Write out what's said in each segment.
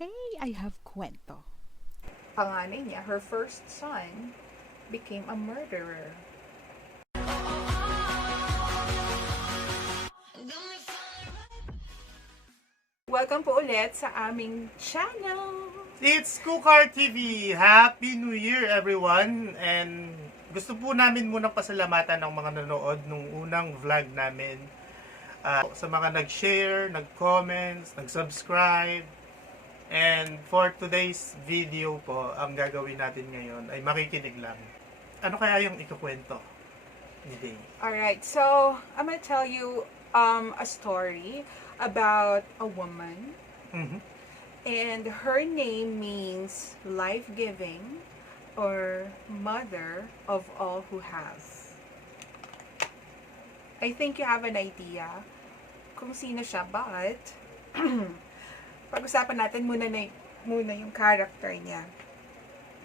Hey, I have kwento. Panganay niya, her first son, became a murderer. Welcome po ulit sa aming channel. It's Kukar TV! Happy New Year everyone! And gusto po namin munang pasalamatan ng mga nanood nung unang vlog namin. Sa mga nag-share, nag-comments, nag-subscribe. And for today's video po, ang gagawin natin ngayon ay makikinig lang. Ano kaya yung ikukwento ni Day? Alright, so I'm gonna tell you a story about a woman. Mhm. And her name means life-giving or mother of all who have. I think you have an idea kung sino siya, but pag-usapan natin muna yung character niya.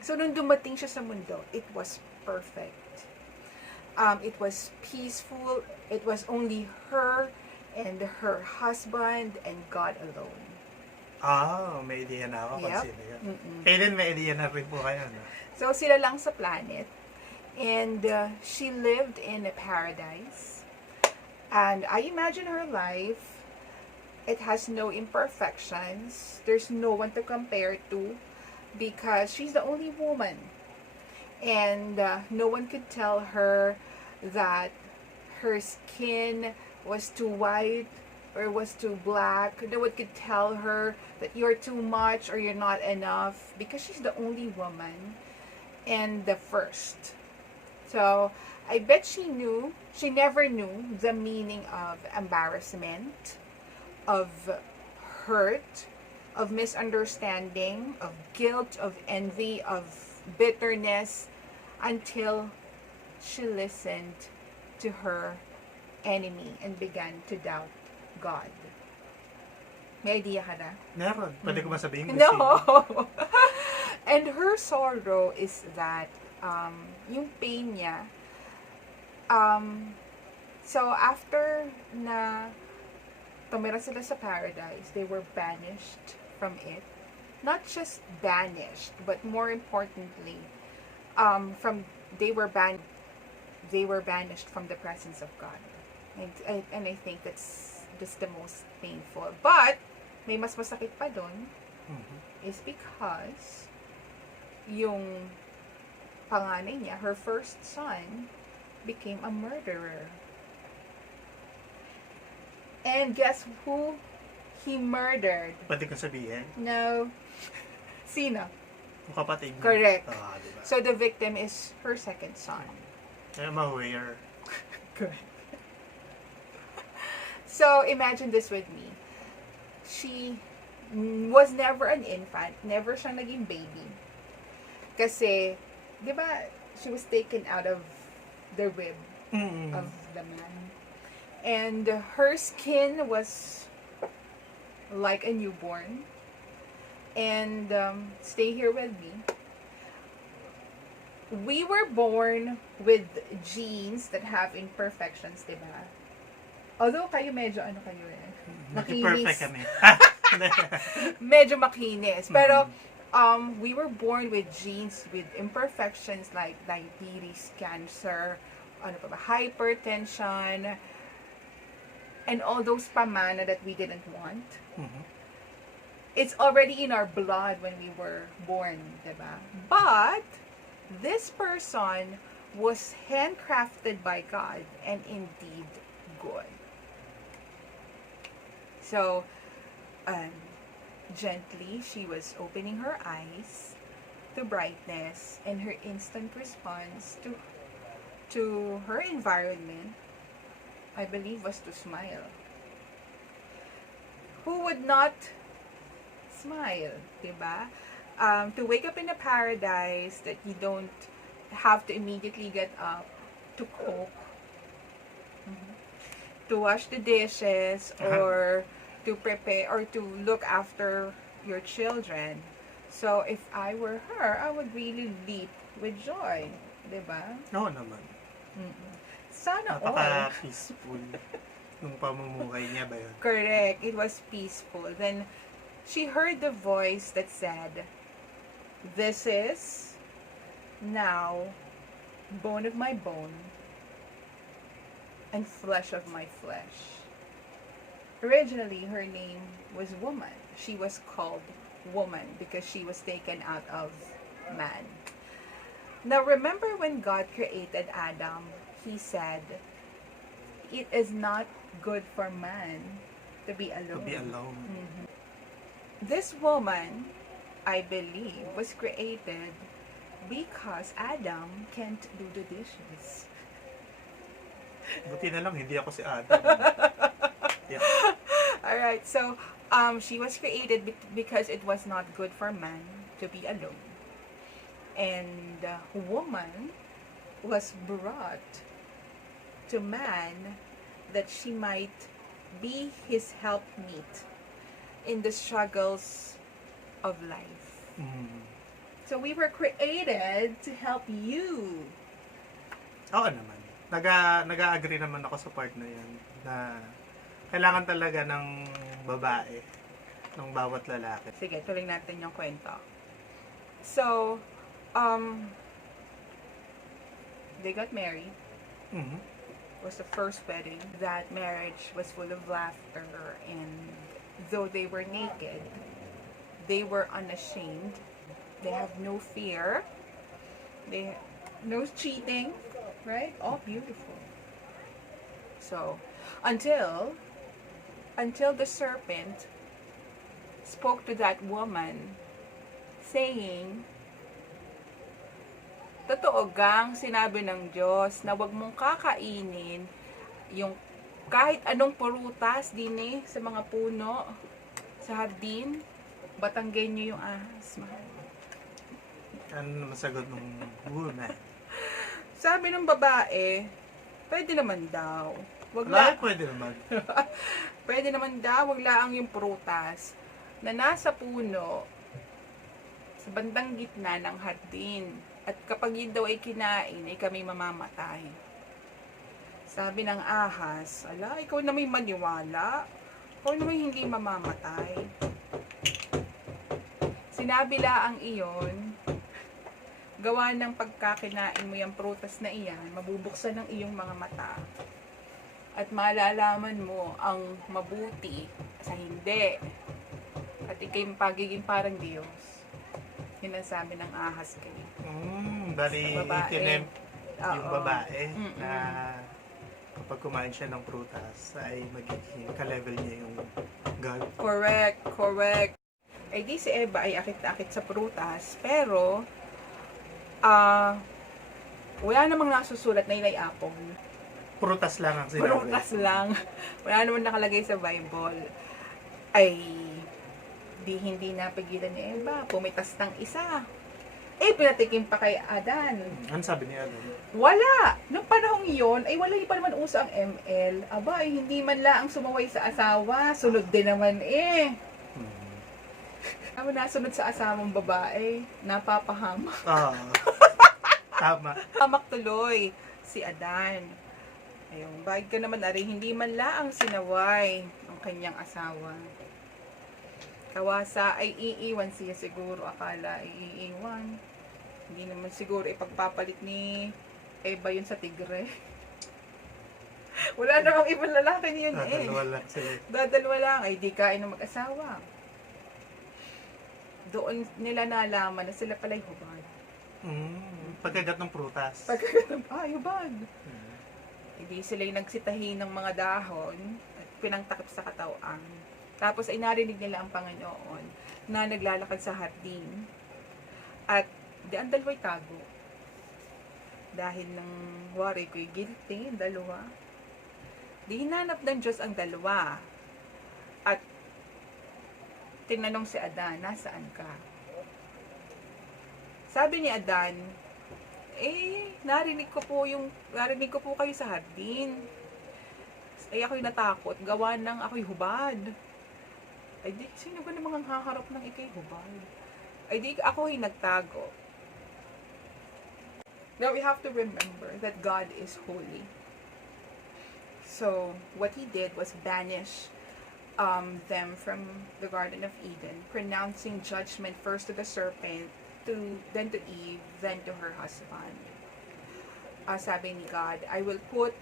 So, nung dumating siya sa mundo, it was perfect. It was peaceful. It was only her and her husband and God alone. May idea na ako kung Yep. sino yun. Mm-mm. Kayo din may idea na rin po kayo, no? So, sila lang sa planet. And she lived in a paradise. And I imagine her life, it has no imperfections. There's no one to compare to because she's the only woman. And no one could tell her that her skin was too white or was too black. No one could tell her that you're too much or you're not enough because she's the only woman and the first. So, I bet she never knew the meaning of embarrassment, of hurt, of misunderstanding, of guilt, of envy, of bitterness, until she listened to her enemy and began to doubt God. May idea ka na? Meron. Pwede ko masabihin kung No! sino? And her sorrow is that, yung pain niya, so after na tumira sila sa paradise, they were banished from it. Not just banished, but more importantly, they were banished from the presence of God. And I think that's just the most painful. But may mas masakit pa doon Mhm. is because yung panganay niya, her first son, became a murderer. And guess who he murdered? Pwede kong sabihin? No. Sino? Yung kapatid niya. Correct. Diba? So the victim is her second son. I'm aware. Correct. So imagine this with me. She was never an infant. Never siyang naging baby. Kasi, di ba, she was taken out of the rib Mm. of the man. And her skin was like a newborn. And stay here with me. We were born with genes that have imperfections, di ba? Although kayo medyo ano kayo eh. Perfect kami. Medyo makinis. Pero we were born with genes with imperfections like diabetes, cancer, ano pa ba, hypertension, and all those pamana that we didn't want. Mhm. It's already in our blood when we were born, diba? But this person was handcrafted by God and indeed good. So, gently, she was opening her eyes to brightness, and her instant response to her environment, I believe, was to smile. Who would not smile, diba? To wake up in a paradise that you don't have to immediately get up to cook, to wash the dishes, or to prepare or to look after your children. So if I were her, I would really leap with joy, 'di ba? Oo naman. Sana all. Napaka-peaceful yung pamumuhay niya ba yun? Correct. It was peaceful. Then she heard the voice that said, "This is now bone of my bone and flesh of my flesh." Originally, her name was Woman. She was called Woman because she was taken out of man. Now, remember when God created Adam, He said, "It is not good for man to be To alone." be alone. This woman, I believe, was created because Adam can't do the dishes. Buti na lang, hindi ako si Adam. Yeah. Alright, so she was created because it was not good for man to be alone. And woman was brought to man that she might be his helpmeet in the struggles of life. So we were created to help you. Oo naman. Nag-agree naman ako sa part na yan na kailangan talaga ng babae, ng bawat lalaki. Sige, tuloy natin yung kwento. So, they got married. Mhm. It was the first wedding. That marriage was full of laughter, and though they were naked, they were unashamed. They have no fear. No cheating, right? All beautiful. So, until the serpent spoke to that woman, saying, "Totoo gang sinabi ng Diyos na wag mong kakainin yung kahit anong prutas din sa mga puno sa hardin, batanggen niyo yung ahas." Ano naman sagot ng woman? Sabi ng babae, pwede naman daw. Wala, pwede naman. Pwede naman daw, wag laang yung prutas na nasa puno sa bandang gitna ng hardin. At kapag yun daw ay kinain, ay kami mamamatay. Sabi ng ahas, ala, ikaw na may maniwala. Ikaw na may hindi mamamatay. Sinabi laang iyon, gawa ng pagkakinain mo yung prutas na iyan, mabubuksan ng iyong mga mata. At malalaman mo ang mabuti sa hindi. At ikay pagiging parang Diyos. Yun ang sabi ng ahas kayo. Bali, Sa babae. ikinempt yung Oo. babae Mm-mm. na kapag kumain siya ng prutas ay magiging ka-level niya yung God. Correct. Eh di si Eva ay akit-akit sa prutas, pero wala namang nasusulat na yun ay apple. Prutas lang ang sinabi. Prutas lang. Wala naman nakalagay sa Bible. Ay, hindi napigilan ni Eva. Pumitas ng isa. Pinatikim pa kay Adan. Ano sabi ni Adam? Wala! Noong panahong iyon, ay wala pa naman uso ang ML. Aba, hindi man lang sumaway sa asawa. Sunod din naman Ano nasunod sa asawang babae? Napapahamak. Tama. Hamak tuloy si Adan. Ayun, bagay ka naman hindi man laang sinaway ang kanyang asawa. Kawasa ay iiwan siya siguro. Akala ay iiwan. Hindi naman siguro ipagpapalit ni Eva yun sa tigre. Wala namang ibang lalaki niyan Dalawa lang sila. Dadalwa lang, ay di kain ng mag-asawa. Doon nila nalaman na sila pala'y hubad. Pagkagat ng prutas. Hubad. Hindi sila yung nagsitahi ng mga dahon at pinangtakip sa katawan. Tapos ay narinig nila ang Panginoon na naglalakad sa hardin. At di ang dalawa'y tago. Dahil ng wari ko'y guilty, dalawa. Di hinanap ng Diyos ang dalawa. At tinanong si Adan, nasaan ka? Sabi ni Adan, narinig ko po kayo sa hardin. Ay ako'y natakot, gawa ng ako'y hubad. Ay di, sino ba namang haharap ng ikay hubad? Ay di, ako'y nagtago. Now we have to remember that God is holy. So, what He did was banish them from the Garden of Eden, pronouncing judgment first to the serpent, then to Eve, then to her husband. Sabi ni God, I will put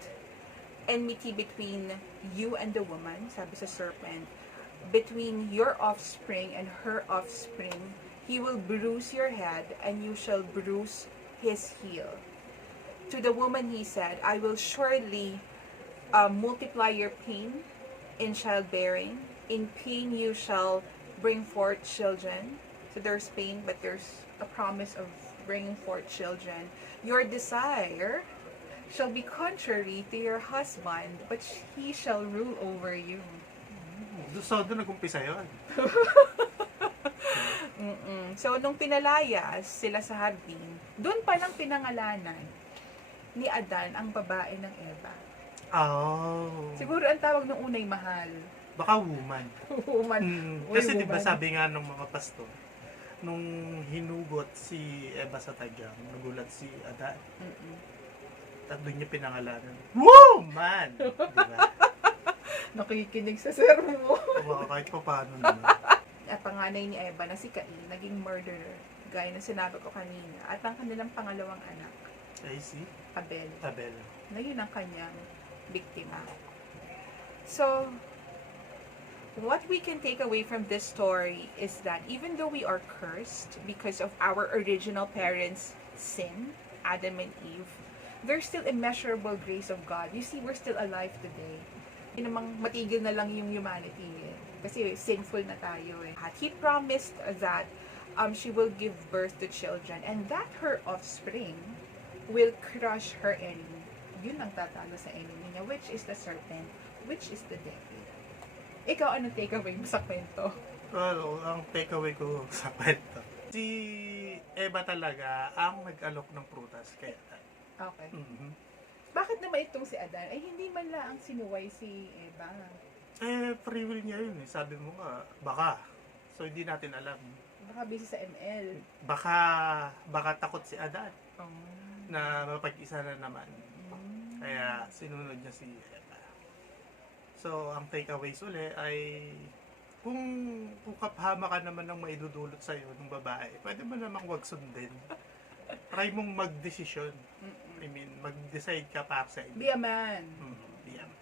enmity between you and the woman, sabi sa serpent, between your offspring and her offspring. He will bruise your head, and you shall bruise his heel. To the woman he said, I will surely multiply your pain in childbearing. In pain you shall bring forth children. So there's pain, but there's a promise of bringing forth children. Your desire shall be contrary to your husband, but he shall rule over you. So, doon nag-umpisa yun. So, nung pinalayas sila sa hardin, doon pa lang pinangalanan ni Adan ang babae ng Eva. Oh. Siguro ang tawag ng unay mahal. Baka woman. Woman. Kasi diba sabi nga ng mga pastor, nung hinugot si Eva sa tagyang, nagulat si Adan. At doon niya pinangalanan, woman! Diba? Nakikinig sa sermo mo. Baka kahit pa paano naman. At panganay ni Eva na si Cain, naging murderer. Gaya na sinabi ko kanina. At ang kanilang pangalawang anak, I see. Abel, Abel. na yun ang kanyang biktima. So, what we can take away from this story is that even though we are cursed because of our original parents' sin, Adam and Eve, there's still immeasurable grace of God. You see, we're still alive today. Hindi namang matigil na lang yung humanity eh. Kasi sinful na tayo eh. He promised that she will give birth to children and that her offspring will crush her enemy. Yun ang tatalo sa enemy niya, which is the serpent, which is the devil. Ikaw, anong takeaway mo sa kwento? Well, ang takeaway ko sa kwento, si Eva talaga ang nag-alok ng prutas kay Adan. Okay. Bakit naman itong si Adan? Ay, hindi man lang sinuway si Eva. Free will niya yun eh. Sabi mo nga, baka. So, hindi natin alam. Baka busy sa ML. Baka takot si Adan na mapag-isa na naman. Kaya, sinunod niya si Eva. So, ang takeaways uli ay kung kapahama ka naman ng maidudulot sa'yo ng babae, pwede mo namang wag sundin. Try mong mag-desisyon. I mean, mag-decide ka para sa inyo. Be a man. Be a man.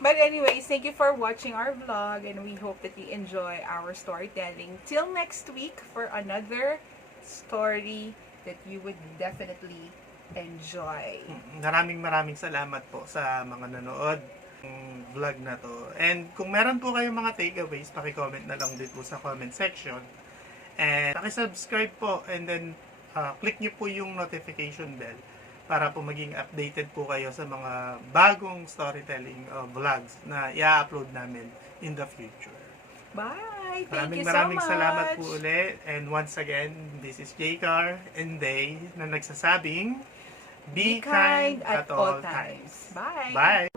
But anyways, thank you for watching our vlog and we hope that you enjoy our storytelling. Till next week for another story that you would definitely enjoy. Maraming salamat po sa mga nanood ng vlog na to. And kung meron po kayong mga takeaways, paki-comment na lang din po sa comment section. And paki-subscribe po and then click nyo po yung notification bell para po maging updated po kayo sa mga bagong storytelling vlogs na i-upload namin in the future. Bye! Thank you so much! Maraming salamat po ulit. And once again, this is Jcar and Day na nagsasabing, be kind at all times. Bye! Bye!